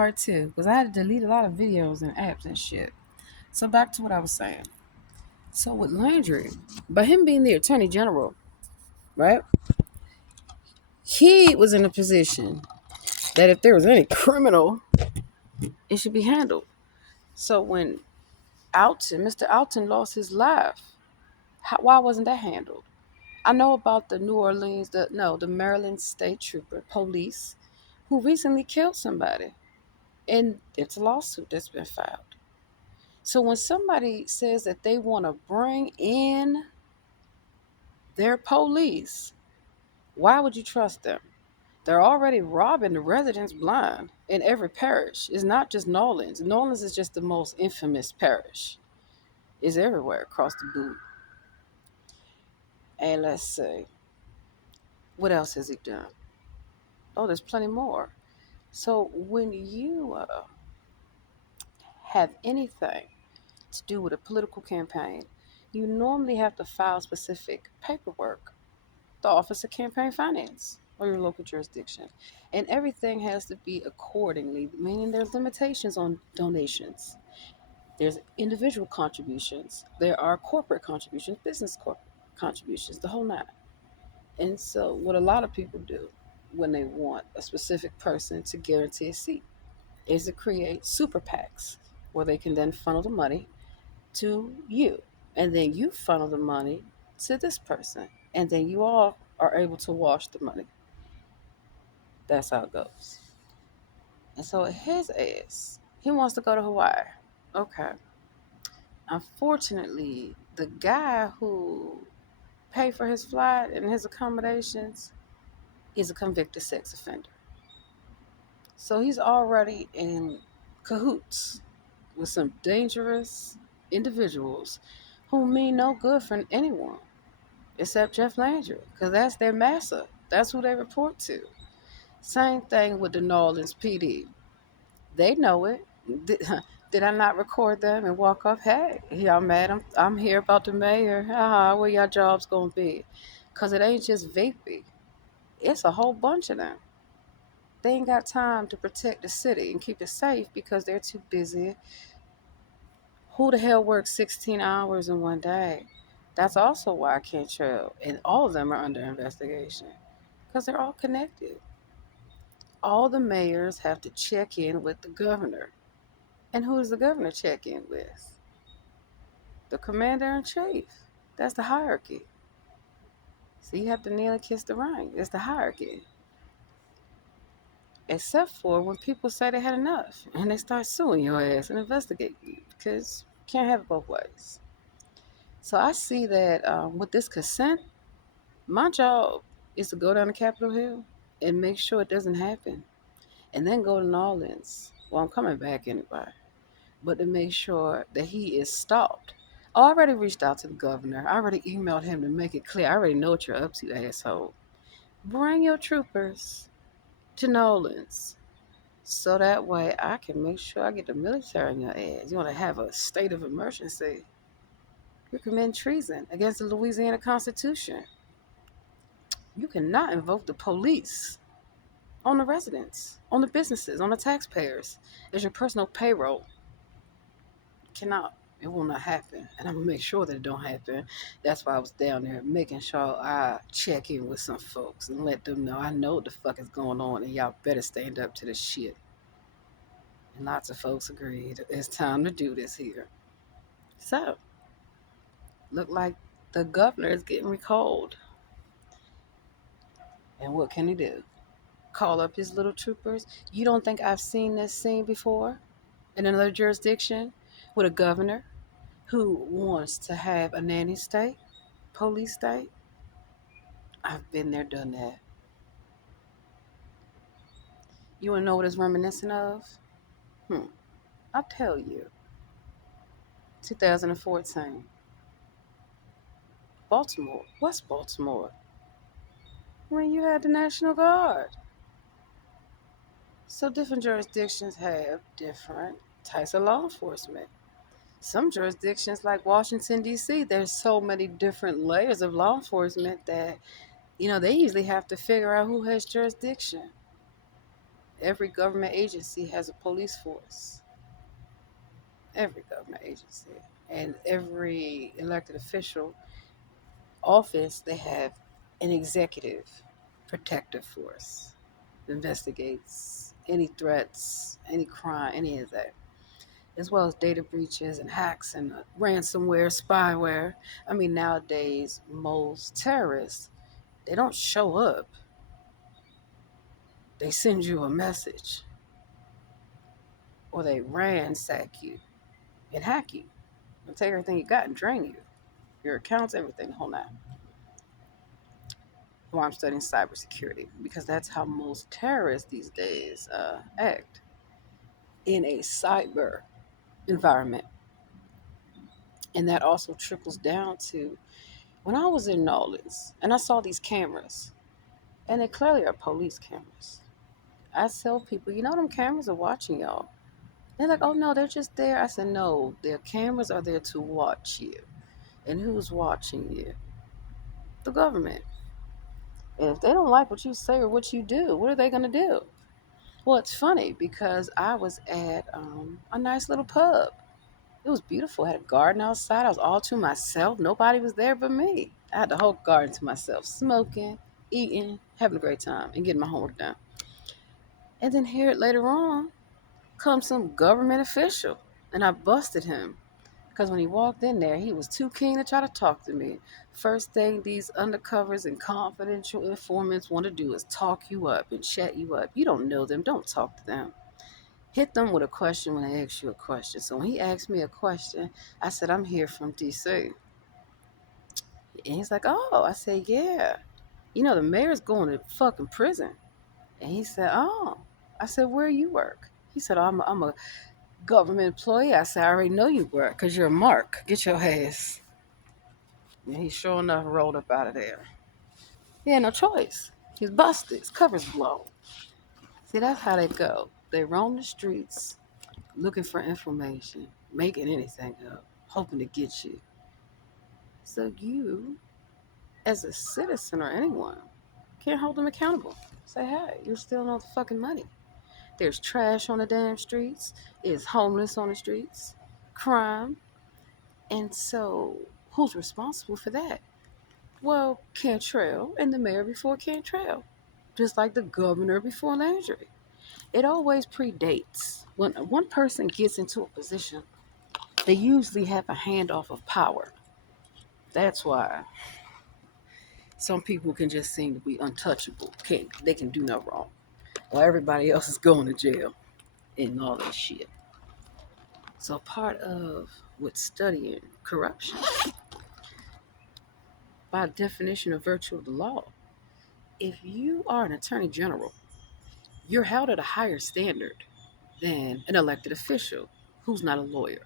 part two because I had to delete a lot of videos and apps and shit. So back to what I was saying. So with Landry, by him being the attorney general, right? He was in a position that if there was any criminal, it should be handled. So when Mr. Alton lost his life, why wasn't that handled? I know about the New Orleans, the Maryland State Trooper police who recently killed somebody. And it's a lawsuit that's been filed. So when somebody says that they want to bring in their police, why would you trust them? They're already robbing the residents blind in every parish. It's not just Nolens. Nolens is just the most infamous parish. It's everywhere across the boot. And let's see, what else has he done? Oh, there's plenty more. So when you have anything to do with a political campaign, you normally have to file specific paperwork, the Office of Campaign Finance or your local jurisdiction. And everything has to be accordingly, meaning there's limitations on donations. There's individual contributions, there are corporate contributions, contributions, the whole nine. And so, what a lot of people do when they want a specific person to guarantee a seat is to create super PACs where they can then funnel the money to you. And then you funnel the money to this person. And then you all are able to wash the money. That's how it goes. And so his ass, he wants to go to Hawaii. Okay. Unfortunately, the guy who paid for his flight and his accommodations is a convicted sex offender. So he's already in cahoots with some dangerous individuals who mean no good for anyone except Jeff Landry, because that's their massa. That's who they report to. Same thing with the New Orleans PD. They know it. Did I not record them and walk up? Hey, y'all mad? I'm here about the mayor. Where y'all jobs gonna be? Cause it ain't just Vapey. It's a whole bunch of them. They ain't got time to protect the city and keep it safe because they're too busy. Who the hell works 16 hours in one day? That's also why I can't trail. And all of them are under investigation because they're all connected. All the mayors have to check in with the governor. And who does the governor check in with? The commander in chief. That's the hierarchy. So you have to kneel and kiss the ring. It's the hierarchy. Except for when people say they had enough and they start suing your ass and investigating you because you can't have it both ways. So I see that with this consent, my job is to go down to Capitol Hill and make sure it doesn't happen. And then go to New Orleans. Well, I'm coming back anyway. But to make sure that he is stopped. Oh, I already reached out to the governor. I already emailed him to make it clear. I already know what you're up to, asshole. Bring your troopers to New Orleans. So that way I can make sure I get the military in your ass. You want to have a state of emergency. You commit treason against the Louisiana Constitution. You cannot invoke the police on the residents, on the businesses, on the taxpayers as your personal payroll. Cannot. It will not happen. And I'm gonna make sure that it don't happen. That's why I was down there making sure I check in with some folks and let them know I know what the fuck is going on and y'all better stand up to this shit. And lots of folks agreed. It's time to do this here. So, look like the governor is getting recalled. And what can he do? Call up his little troopers? You don't think I've seen this scene before in another jurisdiction with a governor who wants to have a nanny state, police state? I've been there, done that. You want to know what it's reminiscent of? Hmm. I'll tell you. 2014. Baltimore. West Baltimore. When you had the National Guard. So different jurisdictions have different types of law enforcement. Some jurisdictions like Washington, D.C., there's so many different layers of law enforcement that, they usually have to figure out who has jurisdiction. Every government agency has a police force. Every government agency. And every elected official office, they have an executive protective force that investigates any threats, any crime, any of that, as well as data breaches and hacks and ransomware, spyware. I mean, nowadays, most terrorists, they don't show up, they send you a message or they ransack you and hack you and take everything you got and drain you, your accounts, everything, the whole nine. Why I'm studying cybersecurity, because that's how most terrorists these days act in a cyber environment. And that also trickles down to when I was in Nolens and I saw these cameras, and they clearly are police cameras. I tell people, you know, them cameras are watching y'all. They're like, oh no, they're just there. I said, no, their cameras are there to watch you. And who's watching you? The government. And if they don't like what you say or what you do, what are they going to do? Well, it's funny because I was at a nice little pub. It was beautiful. I had a garden outside. I was all to myself. Nobody was there but me. I had the whole garden to myself, smoking, eating, having a great time, and getting my homework done. And then here later on comes some government official, and I busted him because when he walked in there, he was too keen to try to talk to me. First thing these undercovers and confidential informants want to do is talk you up and chat you up. You don't know them. Don't talk to them. Hit them with a question when they ask you a question. So when he asked me a question, I said, I'm here from DC. And he's like, oh, I said, yeah. You know, the mayor's going to fucking prison. And he said, oh. I said, where you work? He said, oh, I'm a government employee. I said, I already know you work because you're a mark. Get your ass. And he sure enough rolled up out of there. He had no choice. He's busted. His cover's blown. See, that's how they go. They roam the streets looking for information, making anything up, hoping to get you. So you, as a citizen or anyone, can't hold them accountable. Say, hey, you're stealing all the fucking money. There's trash on the damn streets. There's homeless on the streets. Crime. And so, who's responsible for that? Well, Cantrell and the mayor before Cantrell. Just like the governor before Landry. It always predates. When one person gets into a position, they usually have a handoff of power. That's why some people can just seem to be untouchable. They can do no wrong. While everybody else is going to jail and all that shit. So part of with studying corruption, by definition of virtue of the law, if you are an attorney general, you're held at a higher standard than an elected official who's not a lawyer.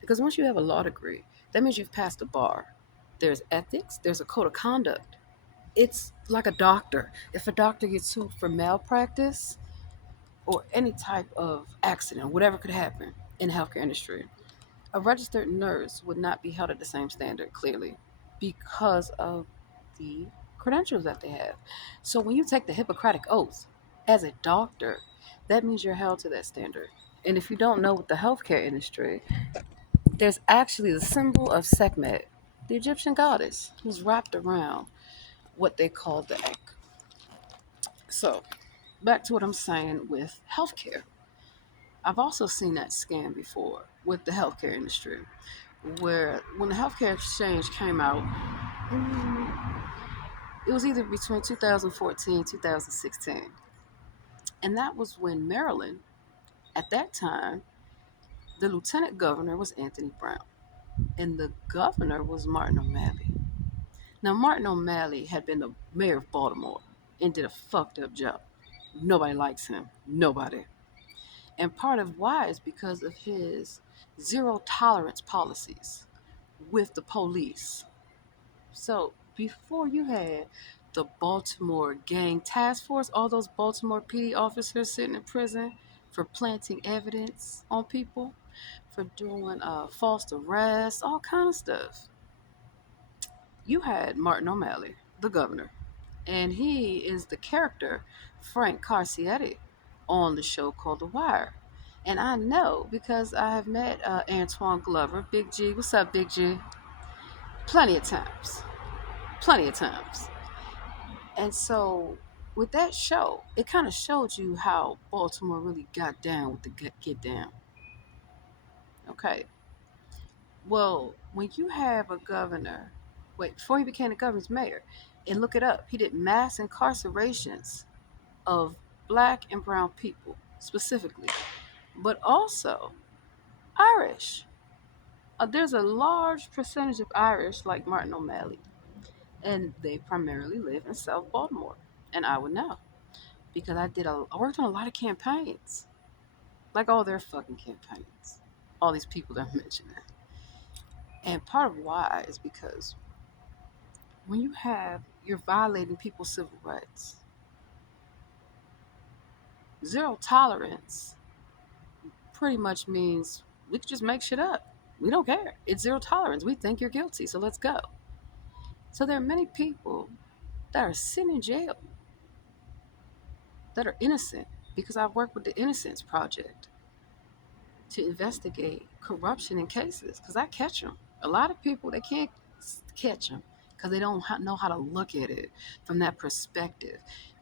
Because once you have a law degree, that means you've passed the bar. There's ethics, there's a code of conduct. It's like a doctor. If a doctor gets sued for malpractice or any type of accident, whatever could happen in the healthcare industry, a registered nurse would not be held at the same standard, clearly, because of the credentials that they have. So when you take the Hippocratic Oath as a doctor, that means you're held to that standard. And if you don't know, with the healthcare industry, there's actually the symbol of Sekhmet, the Egyptian goddess, who's wrapped around what they call the egg. So, back to what I'm saying with healthcare. I've also seen that scam before with the healthcare industry, where when the healthcare exchange came out, it was either between 2014 and 2016. And that was when Maryland, at that time, the lieutenant governor was Anthony Brown, and the governor was Martin O'Malley. Now, Martin O'Malley had been the mayor of Baltimore and did a fucked up job. Nobody likes him. Nobody. And part of why is because of his zero tolerance policies with the police. So before you had the Baltimore Gang Task Force, all those Baltimore PD officers sitting in prison for planting evidence on people, for doing false arrests, all kind of stuff. You had Martin O'Malley, the governor, and he is the character Frank Carcietti. on the show called The Wire. And I know because I have met Antoine Glover, Big G. What's up, Big G? Plenty of times. Plenty of times. And so with that show, it kind of showed you how Baltimore really got down with the get down. Okay. Well, when you have a governor, wait, before he became the governor's mayor, and look it up, he did mass incarcerations of black and brown people specifically, but also Irish. There's a large percentage of Irish like Martin O'Malley, and they primarily live in South Baltimore. And I would know because I worked on a lot of campaigns, like all their fucking campaigns, all these people that I'm mentioning. And part of why is because when you're violating people's civil rights, zero tolerance pretty much means we could just make shit up. We don't care. It's zero tolerance. We think you're guilty, so let's go. So there are many people that are sitting in jail that are innocent because I've worked with the Innocence Project to investigate corruption in cases because I catch them. A lot of people, they can't catch them because they don't know how to look at it from that perspective.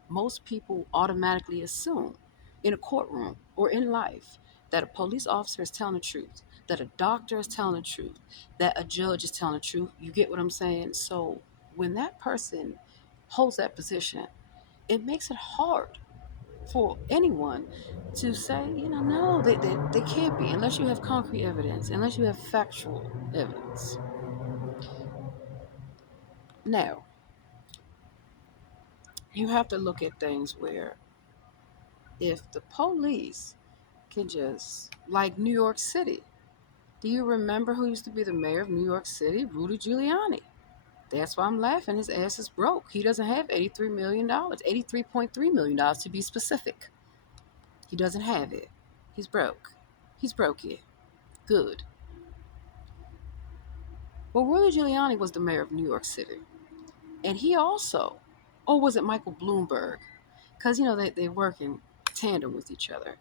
Most people automatically assume in a courtroom or in life that a police officer is telling the truth, that a doctor is telling the truth, that a judge is telling the truth. You get what I'm saying? So when that person holds that position, it makes it hard for anyone to say, no, they can't be unless you have concrete evidence, unless you have factual evidence. Now, you have to look at things where if the police can just, like New York City, do you remember who used to be the mayor of New York City? Rudy Giuliani. That's why I'm laughing. His ass is broke. He doesn't have $83 million, $83.3 million to be specific. He doesn't have it. He's broke. He's broke it. Good. Well, Rudy Giuliani was the mayor of New York City. And he also, or was it Michael Bloomberg? Because, they work in tandem with each other.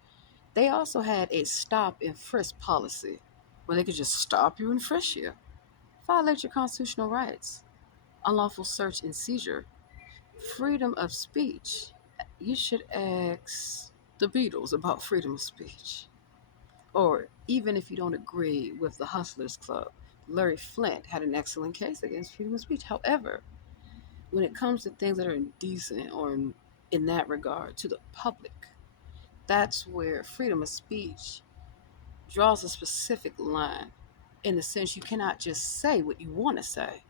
They also had a stop and frisk policy where they could just stop you and frisk you, violate your constitutional rights, unlawful search and seizure, freedom of speech. You should ask the Beatles about freedom of speech. Or even if you don't agree with the Hustlers Club, Larry Flint had an excellent case against freedom of speech. However, when it comes to things that are indecent or in that regard to the public, that's where freedom of speech draws a specific line in the sense you cannot just say what you want to say.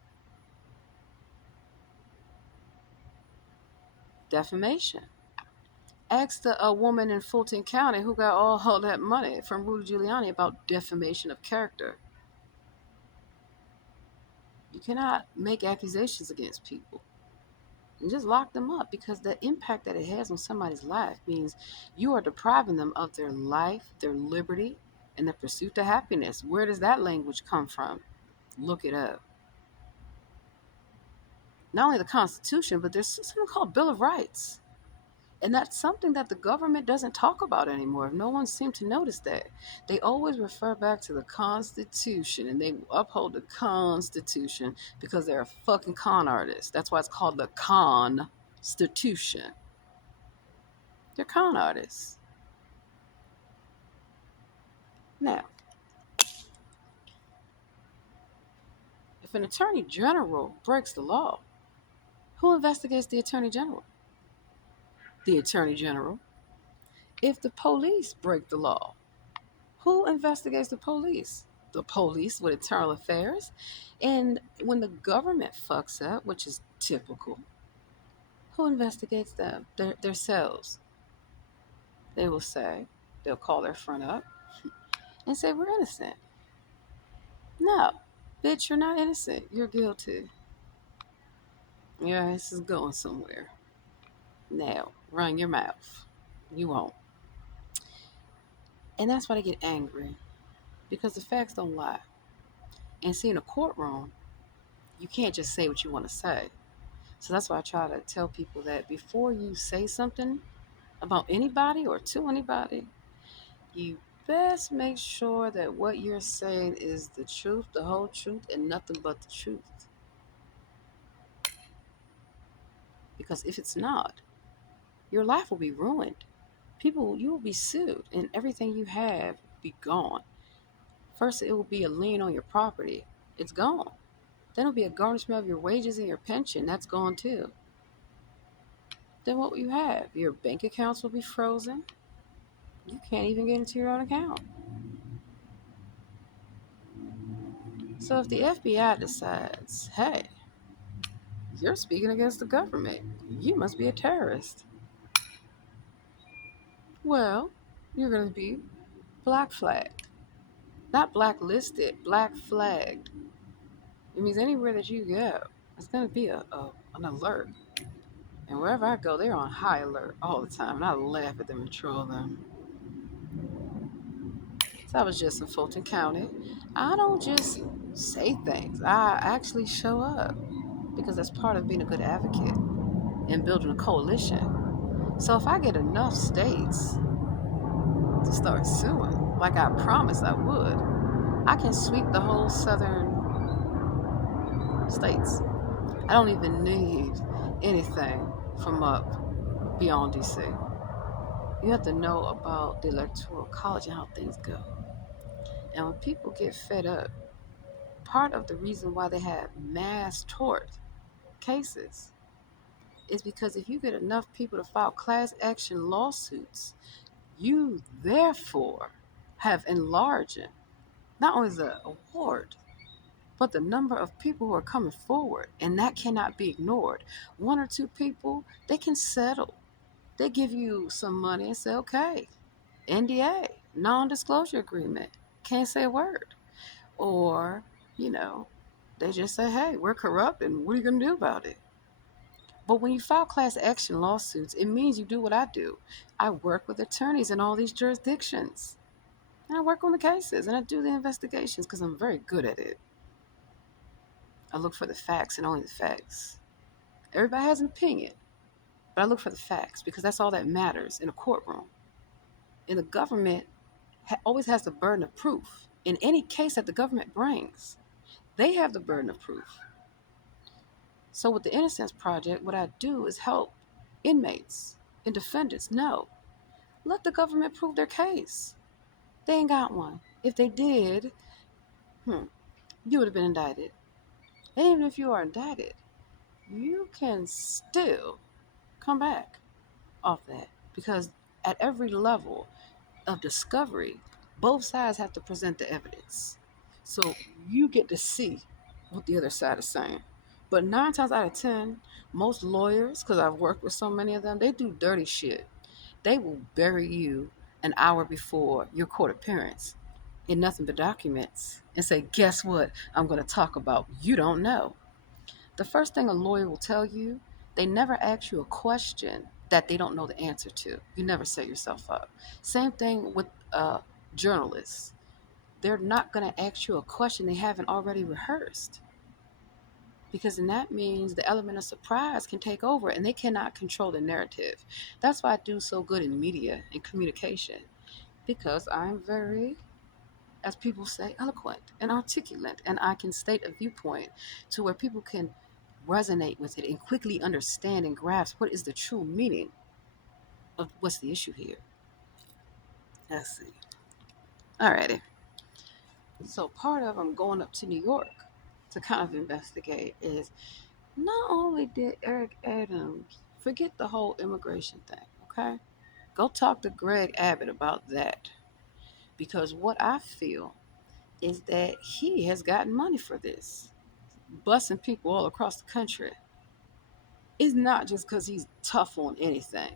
Defamation. Ask a woman in Fulton County who got all that money from Rudy Giuliani about defamation of character. You cannot make accusations against people and just lock them up because the impact that it has on somebody's life means you are depriving them of their life, their liberty, and the pursuit to happiness. Where does that language come from? Look it up. Not only the Constitution, but there's something called Bill of Rights. And that's something that the government doesn't talk about anymore. No one seemed to notice that. They always refer back to the Constitution and they uphold the Constitution because they're a fucking con artist. That's why it's called the Constitution. They're con artists. Now, if an attorney general breaks the law, who investigates the attorney general? The attorney general. If the police break the law, who investigates the police? The police with internal affairs. And when the government fucks up, which is typical, who investigates them? Their cells. They will say, they'll call their front up and say, we're innocent. No, bitch, you're not innocent. You're guilty. Yeah, this is going somewhere. Now, run your mouth. You won't. And that's why they get angry. Because the facts don't lie. And see, in a courtroom, you can't just say what you want to say. So that's why I try to tell people that before you say something, about anybody or to anybody, you best make sure that what you're saying is the truth, the whole truth, and nothing but the truth. Because if it's not, your life will be ruined. You will be sued, and everything you have will be gone. First, it will be a lien on your property. It's gone. Then it'll be a garnishment of your wages and your pension. That's gone too. Then what will you have? Your bank accounts will be frozen. You can't even get into your own account. So if the FBI decides, hey, you're speaking against the government, you must be a terrorist. Well, you're going to be black flagged. Not blacklisted, black flagged. It means anywhere that you go, it's going to be an alert. And wherever I go, they're on high alert all the time. And I laugh at them and troll them. So I was just in Fulton County. I don't just say things, I actually show up because that's part of being a good advocate and building a coalition. So if I get enough states to start suing, like I promised I would, I can sweep the whole southern states. I don't even need anything from up beyond DC. You have to know about the electoral college and how things go. And when people get fed up, part of the reason why they have mass tort cases is because if you get enough people to file class action lawsuits, you therefore have enlarged not only the award, but the number of people who are coming forward. And that cannot be ignored. One or two people, they can settle. They give you some money and say, okay, NDA, non disclosure agreement, can't say a word. Or, you know, they just say, hey, we're corrupt and what are you going to do about it? But when you file class action lawsuits, it means you do what I do. I work with attorneys in all these jurisdictions. And I work on the cases and I do the investigations because I'm very good at it. I look for the facts and only the facts. Everybody has an opinion, but I look for the facts because that's all that matters in a courtroom. And the government always has the burden of proof. In any case that the government brings, they have the burden of proof. So with the Innocence Project, what I do is help inmates and defendants know. Let the government prove their case. They ain't got one. If they did, you would have been indicted. And even if you are indicted, you can still come back off that because at every level of discovery, both sides have to present the evidence. So you get to see what the other side is saying. But 9 times out of 10, most lawyers, because I've worked with so many of them, they do dirty shit. They will bury you an hour before your court appearance in nothing but documents and say, guess what I'm going to talk about? You don't know. The first thing a lawyer will tell you, they never ask you a question that they don't know the answer to. You never set yourself up. Same thing with journalists. They're not going to ask you a question they haven't already rehearsed because then that means the element of surprise can take over and they cannot control the narrative. That's why I do so good in media and communication because I'm very, as people say, eloquent and articulate, and I can state a viewpoint to where people can resonate with it and quickly understand and grasp what is the true meaning of what's the issue here. Let's see. Alrighty. So part of them going up to New York to kind of investigate is not only did Eric Adams forget the whole immigration thing, okay? Go talk to Greg Abbott about that. Because what I feel is that he has gotten money for this, busing people all across the country. It's not just because he's tough on anything.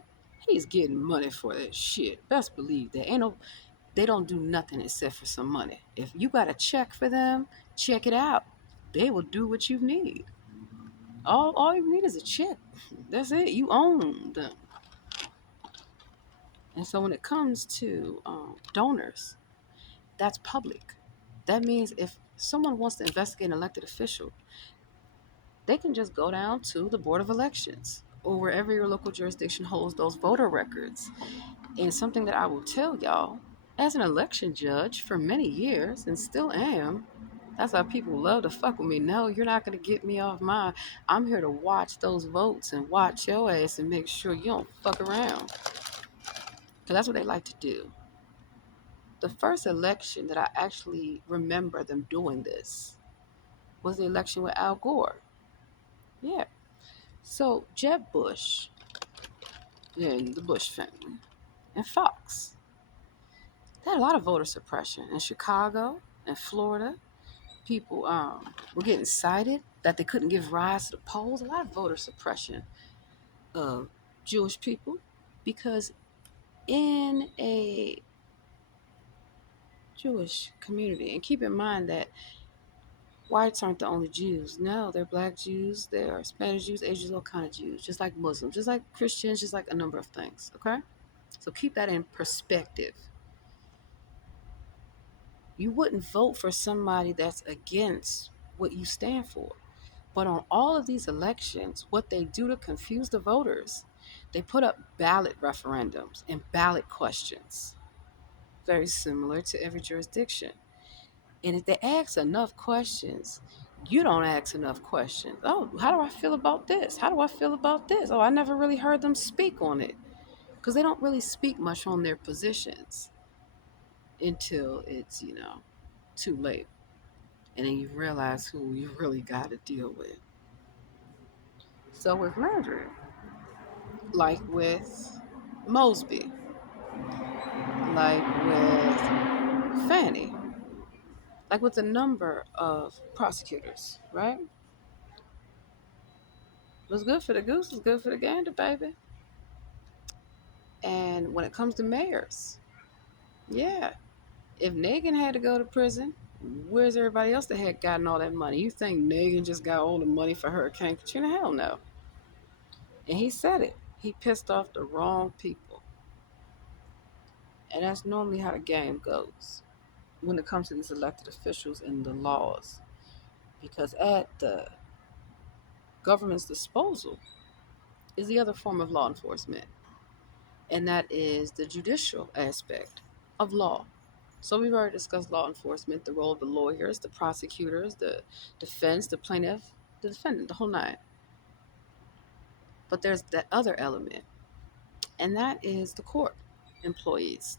He's getting money for that shit. Best believe that. They don't do nothing except for some money. If you got a check for them, check it out. They will do what you need. All you need is a check. That's it. You own them. And so when it comes to donors, that's public. That means if someone wants to investigate an elected official, they can just go down to the Board of Elections or wherever your local jurisdiction holds those voter records. And something that I will tell y'all, as an election judge for many years and still am, that's why people love to fuck with me. No, you're not going to get me off my. I'm here to watch those votes and watch your ass and make sure you don't fuck around. Because that's what they like to do. The first election that I actually remember them doing this was the election with Al Gore. Yeah. So Jeb Bush and the Bush family and Fox, they had a lot of voter suppression in Chicago and Florida. People were getting cited that they couldn't give rise to the polls. A lot of voter suppression of Jewish people, because in a Jewish community, and keep in mind that whites aren't the only Jews. No, they're black Jews, they're Spanish Jews, Asians, all kind of Jews, just like Muslims, just like Christians, just like a number of things. Okay, so keep that in perspective. You wouldn't vote for somebody that's against what you stand for. But on all of these elections, what they do to confuse the voters, they put up ballot referendums and ballot questions, very similar to every jurisdiction. And if they ask enough questions, you don't ask enough questions. Oh, how do I feel about this? How do I feel about this? Oh, I never really heard them speak on it. Because they don't really speak much on their positions until it's, too late. And then you realize who you really got to deal with. So with Landry, like with Mosby, like with Fannie, like with a number of prosecutors, right? What's good for the goose is good for the gander, baby. And when it comes to mayors, yeah, if Nagin had to go to prison, where's everybody else that had gotten all that money? You think Nagin just got all the money for Hurricane Katrina? Hell no. And he said it. He pissed off the wrong people. And that's normally how the game goes when it comes to these elected officials and the laws. Because at the government's disposal is the other form of law enforcement, and that is the judicial aspect of law. So we've already discussed law enforcement, the role of the lawyers, the prosecutors, the defense, the plaintiff, the defendant, the whole nine. But there's that other element, and that is the court employees,